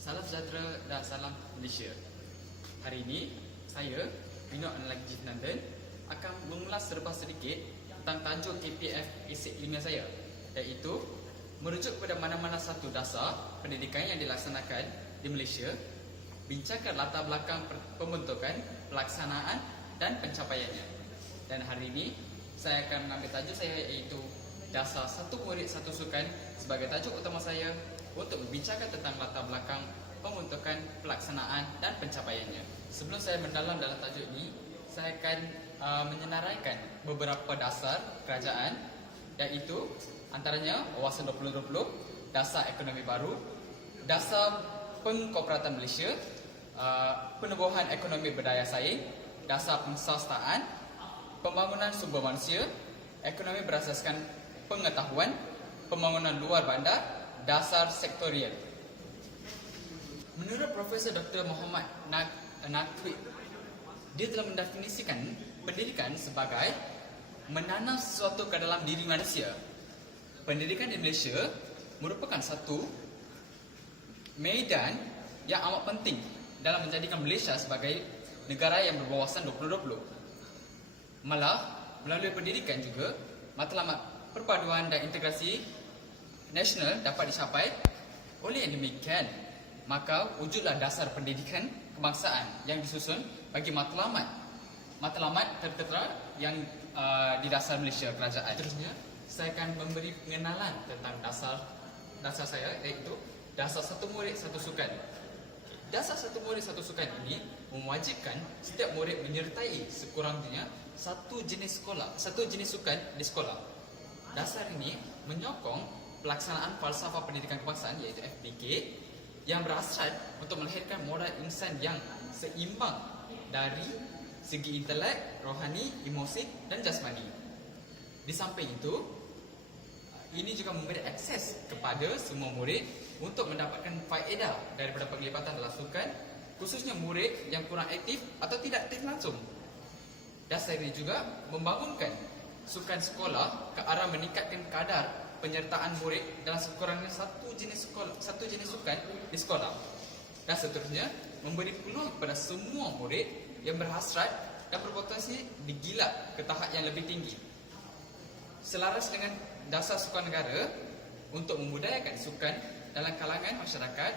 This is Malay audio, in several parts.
Salam sejahtera dan salam Malaysia. Hari ini saya, Bino Analagi Nandan, akan mengulas serba sedikit tentang tajuk KPF esei ilmiah saya, iaitu merujuk pada mana-mana satu dasar pendidikan yang dilaksanakan di Malaysia, bincangkan latar belakang pembentukan, pelaksanaan dan pencapaiannya. Dan hari ini saya akan mengambil tajuk saya, iaitu dasar satu murid satu sukan sebagai tajuk utama saya untuk membincangkan tentang latar belakang pembentukan, pelaksanaan dan pencapaiannya. Sebelum saya mendalam dalam tajuk ini, saya akan menyenaraikan beberapa dasar kerajaan, iaitu antaranya Wawasan 2020, Dasar Ekonomi Baru, Dasar Pengkorporatan Malaysia, Penubuhan Ekonomi Berdaya Saing, Dasar Penswastaan, Pembangunan Sumber Manusia, Ekonomi Berasaskan Pengetahuan, Pembangunan Luar Bandar, Dasar Sektorial. Menurut Profesor Dr. Muhammad Naqvi, dia telah mendefinisikan pendidikan sebagai menanam sesuatu ke dalam diri manusia. Pendidikan di Malaysia merupakan satu medan yang amat penting dalam menjadikan Malaysia sebagai negara yang berwawasan 2020. Malah, melalui pendidikan juga, matlamat perpaduan dan integrasi nasional dapat dicapai. Oleh yang demikian, maka wujudlah dasar pendidikan kebangsaan yang disusun bagi matlamat tertera yang di dasar Malaysia kerajaan. Seterusnya, saya akan memberi pengenalan tentang dasar saya, iaitu dasar satu murid satu sukan. Dasar satu murid satu sukan ini mewajibkan setiap murid menyertai sekurang-kurangnya satu jenis sukan di sekolah. Dasar ini menyokong pelaksanaan falsafah pendidikan kebangsaan, iaitu FPK, yang berhasrat untuk melahirkan moral insan yang seimbang dari segi intelek, rohani, emosi dan jasmani. Di samping itu, ini juga memberi akses kepada semua murid untuk mendapatkan faedah daripada penglibatan dalam sukan, khususnya murid yang kurang aktif atau tidak aktif langsung. Dasar ini juga membangunkan sukan sekolah ke arah meningkatkan kadar penyertaan murid dalam sekurang-kurangnya satu jenis sukan di sekolah. Dan seterusnya, memberi peluang kepada semua murid yang berhasrat dan berpotensi digilak ke tahap yang lebih tinggi. Selaras dengan dasar sukan negara untuk memudayakan sukan dalam kalangan masyarakat,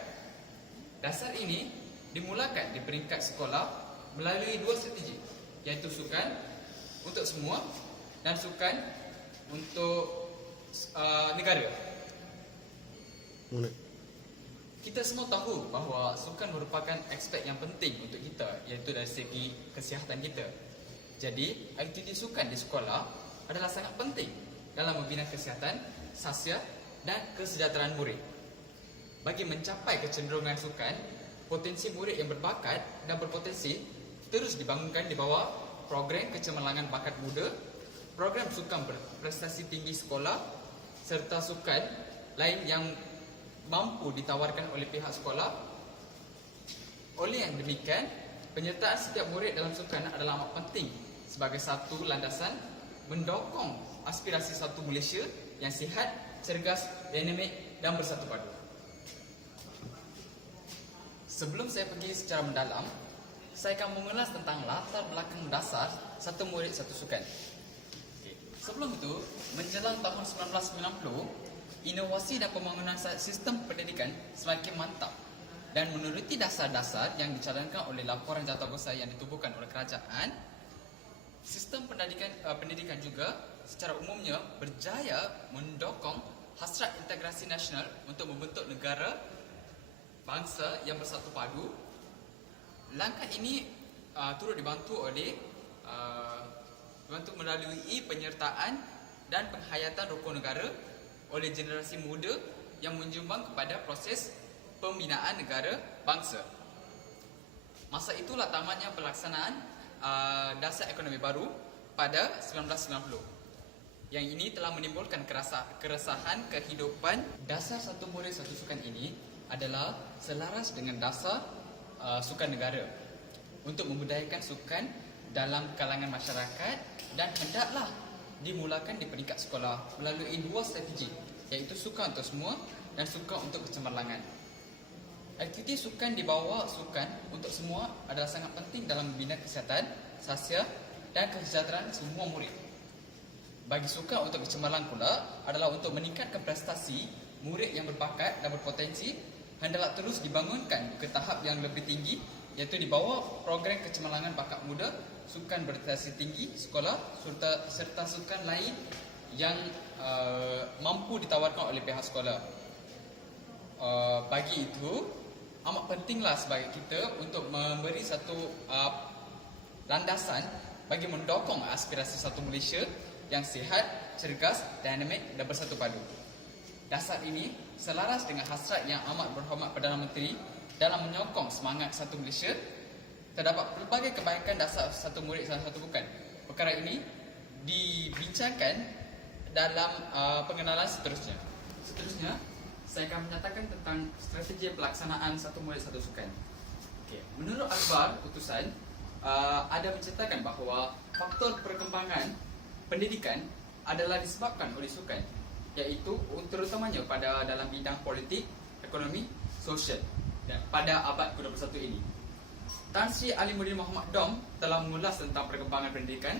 dasar ini dimulakan di peringkat sekolah melalui dua strategi, iaitu sukan untuk semua dan sukan untuk negara. Kita semua tahu bahawa sukan merupakan aspek yang penting untuk kita, iaitu dari segi kesihatan kita. Jadi, aktiviti sukan di sekolah adalah sangat penting dalam membina kesihatan, sasiat dan kesejahteraan murid. Bagi mencapai kecenderungan sukan, potensi murid yang berbakat dan berpotensi terus dibangunkan di bawah program kecemerlangan bakat muda, program sukan berprestasi tinggi sekolah serta sukan lain yang mampu ditawarkan oleh pihak sekolah. Oleh yang demikian, penyertaan setiap murid dalam sukan adalah amat penting sebagai satu landasan mendokong aspirasi satu Malaysia yang sihat, cergas, dinamik dan bersatu padu. Sebelum saya pergi secara mendalam, saya akan mengulas tentang latar belakang dasar satu murid satu sukan. Sebelum itu, menjelang tahun 1990, inovasi dan pembangunan sistem pendidikan semakin mantap dan menuruti dasar-dasar yang dicadangkan oleh laporan jawatankuasa yang ditubuhkan oleh kerajaan, sistem pendidikan juga secara umumnya berjaya mendokong hasrat integrasi nasional untuk membentuk negara bangsa yang bersatu padu. Langkah ini turut dibantu melalui penyertaan dan penghayatan rukun negara oleh generasi muda yang menyumbang kepada proses pembinaan negara bangsa. Masa itulah tamatnya pelaksanaan dasar ekonomi baru pada 1990. Yang ini telah menimbulkan keresahan kehidupan. Dasar satu murid satu sukan ini adalah selaras dengan dasar sukan negara untuk membudayakan sukan dalam kalangan masyarakat dan hendaklah dimulakan di peringkat sekolah melalui dua strategi, iaitu sukan untuk semua dan sukan untuk kecemerlangan. Aktiviti sukan di bawah sukan untuk semua adalah sangat penting dalam membina kesihatan, sasial dan kesejahteraan semua murid. Bagi sukan untuk kecemerlangan pula adalah untuk meningkatkan prestasi murid yang berbakat dan berpotensi, hendaklah terus dibangunkan ke tahap yang lebih tinggi, iaitu di bawah program kecemerlangan bakat muda, sukan berprestasi tinggi sekolah serta sukan lain yang mampu ditawarkan oleh pihak sekolah. Bagi itu, amat pentinglah sebagai kita untuk memberi satu landasan bagi mendokong aspirasi satu Malaysia yang sihat, cergas, dinamik dan bersatu padu. Dasar ini selaras dengan hasrat yang amat berhormat Perdana Menteri dalam menyokong semangat satu Malaysia. Terdapat pelbagai kebaikan dasar satu murid satu bukan. Perkara ini dibincangkan dalam pengenalan seterusnya. Seterusnya, saya akan menyatakan tentang strategi pelaksanaan satu murid satu sukan. Menurut akhbar putusan, ada menceritakan bahawa faktor perkembangan pendidikan adalah disebabkan oleh sukan, iaitu terutamanya pada dalam bidang politik, ekonomi, sosial dan pada abad ke-21 ini. Tan Sri Alimuddin Muhammad Dom telah mengulas tentang perkembangan pendidikan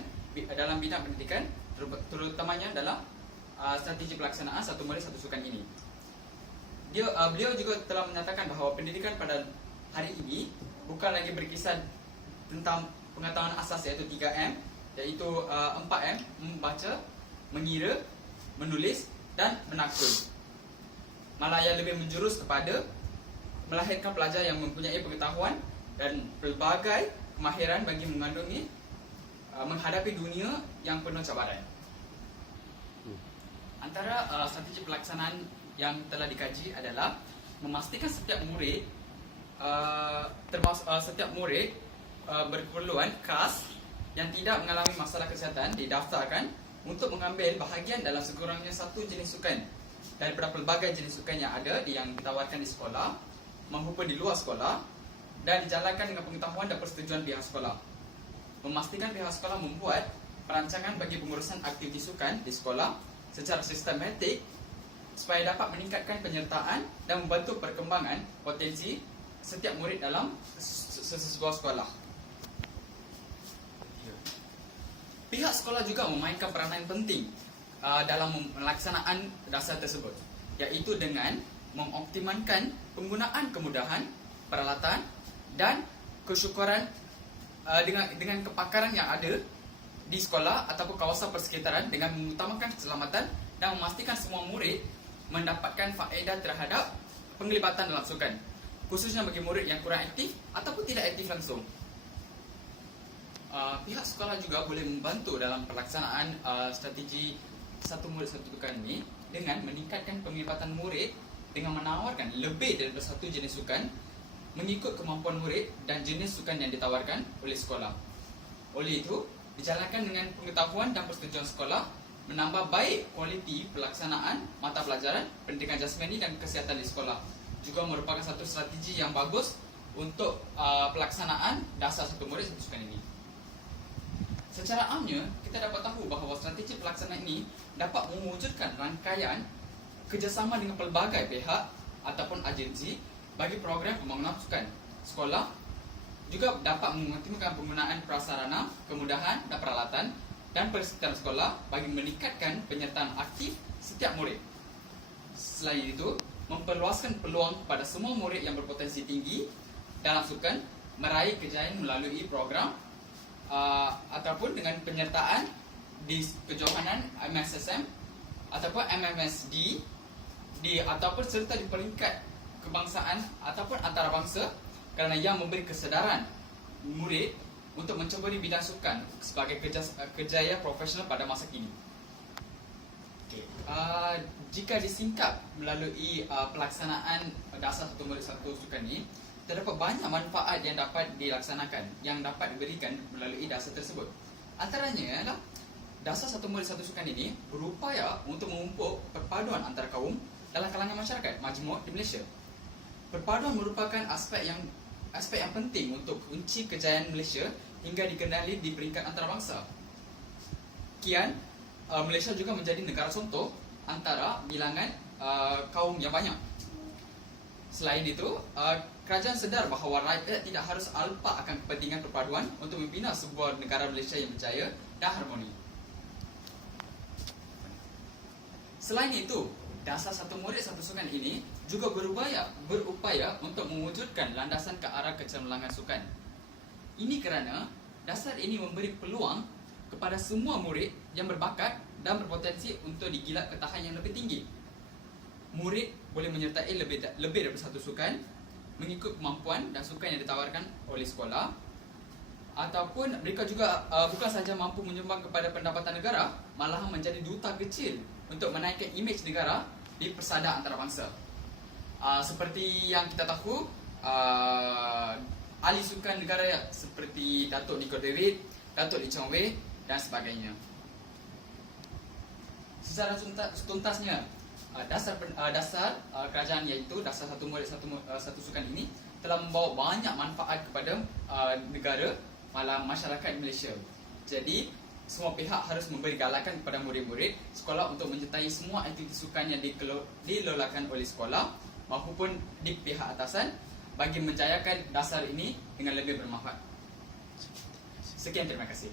dalam bidang pendidikan, terutamanya dalam strategi pelaksanaan satu murid satu sukan ini. Beliau juga telah menyatakan bahawa pendidikan pada hari ini bukan lagi berkisar tentang pengetahuan asas, iaitu 3M, iaitu 4M, membaca, mengira, menulis dan menakul. Malah ia lebih menjurus kepada melahirkan pelajar yang mempunyai pengetahuan dan pelbagai kemahiran bagi menghadapi dunia yang penuh cabaran. Antara strategi pelaksanaan yang telah dikaji adalah memastikan setiap murid berkeperluan khas yang tidak mengalami masalah kesihatan didaftarkan untuk mengambil bahagian dalam sekurang-kurangnya satu jenis sukan daripada pelbagai jenis sukan yang ada yang ditawarkan di sekolah maupun di luar sekolah dan dijalankan dengan pengetahuan dan persetujuan pihak sekolah. Memastikan pihak sekolah membuat perancangan bagi pengurusan aktiviti sukan di sekolah secara sistematik supaya dapat meningkatkan penyertaan dan membantu perkembangan potensi setiap murid dalam sebuah sekolah. Pihak sekolah juga memainkan peranan penting dalam melaksanaan dasar tersebut, iaitu dengan mengoptimalkan penggunaan kemudahan, peralatan dan kesyukuran dengan kepakaran yang ada di sekolah ataupun kawasan persekitaran dengan mengutamakan keselamatan dan memastikan semua murid mendapatkan faedah terhadap penglibatan dalam sukan, khususnya bagi murid yang kurang aktif ataupun tidak aktif langsung. Pihak sekolah juga boleh membantu dalam pelaksanaan strategi satu murid satu sukan ini dengan meningkatkan penglibatan murid dengan menawarkan lebih daripada satu jenis sukan mengikut kemampuan murid dan jenis sukan yang ditawarkan oleh sekolah. Oleh itu, dijalankan dengan pengetahuan dan persetujuan sekolah, menambah baik kualiti pelaksanaan mata pelajaran, pendidikan jasmani dan kesihatan di sekolah. Juga merupakan satu strategi yang bagus untuk pelaksanaan dasar satu murid satu sukan ini. Secara amnya, kita dapat tahu bahawa strategi pelaksanaan ini dapat mewujudkan rangkaian kerjasama dengan pelbagai pihak ataupun agensi bagi program pembangunan sukan. Sekolah juga dapat mengoptimalkan penggunaan prasarana, kemudahan dan peralatan dan peserta sekolah bagi meningkatkan penyertaan aktif setiap murid. Selain itu, memperluaskan peluang kepada semua murid yang berpotensi tinggi dalam sukan meraih kejayaan melalui program ataupun dengan penyertaan di kejohanan MSSM ataupun MMSD ataupun serta di peringkat kebangsaan ataupun antarabangsa, kerana yang memberi kesedaran murid untuk mencuba di bidang sukan sebagai kejayaan profesional pada masa kini. Jika disingkap melalui pelaksanaan dasar satu murid satu sukan ini, terdapat banyak manfaat yang dapat dilaksanakan, yang dapat diberikan melalui dasar tersebut. Antaranya ialah dasar satu murid satu sukan ini berupaya untuk memupuk perpaduan antara kaum dalam kalangan masyarakat majmuk di Malaysia. Perpaduan merupakan aspek yang penting untuk kunci kejayaan Malaysia hingga dikenali di peringkat antarabangsa. Kian, Malaysia juga menjadi negara contoh antara bilangan kaum yang banyak. Selain itu, kerajaan sedar bahawa rakyat tidak harus alpa akan kepentingan perpaduan untuk membina sebuah negara Malaysia yang berjaya dan harmoni. Selain itu, dasar satu murid satu sukan ini juga berupaya untuk mewujudkan landasan ke arah kecemerlangan sukan. Ini kerana dasar ini memberi peluang kepada semua murid yang berbakat dan berpotensi untuk digilat ke tahap yang lebih tinggi. Murid boleh menyertai lebih daripada satu sukan mengikut kemampuan dan sukan yang ditawarkan oleh sekolah, ataupun mereka juga bukan sahaja mampu menyumbang kepada pendapatan negara, malahan menjadi duta kecil untuk menaikkan imej negara di persada antarabangsa. Seperti yang kita tahu, ahli sukan negara seperti Datuk Nico David, Datuk Lee Chong Wei dan sebagainya. Secara tuntasnya, dasar kerajaan iaitu dasar satu murid satu sukan ini telah membawa banyak manfaat kepada negara malah masyarakat Malaysia. Jadi semua pihak harus memberi galakan kepada murid-murid sekolah untuk menyertai semua aktiviti sukan yang dilolakan oleh sekolah maupun di pihak atasan bagi menjayakan dasar ini dengan lebih bermanfaat. Sekian, terima kasih.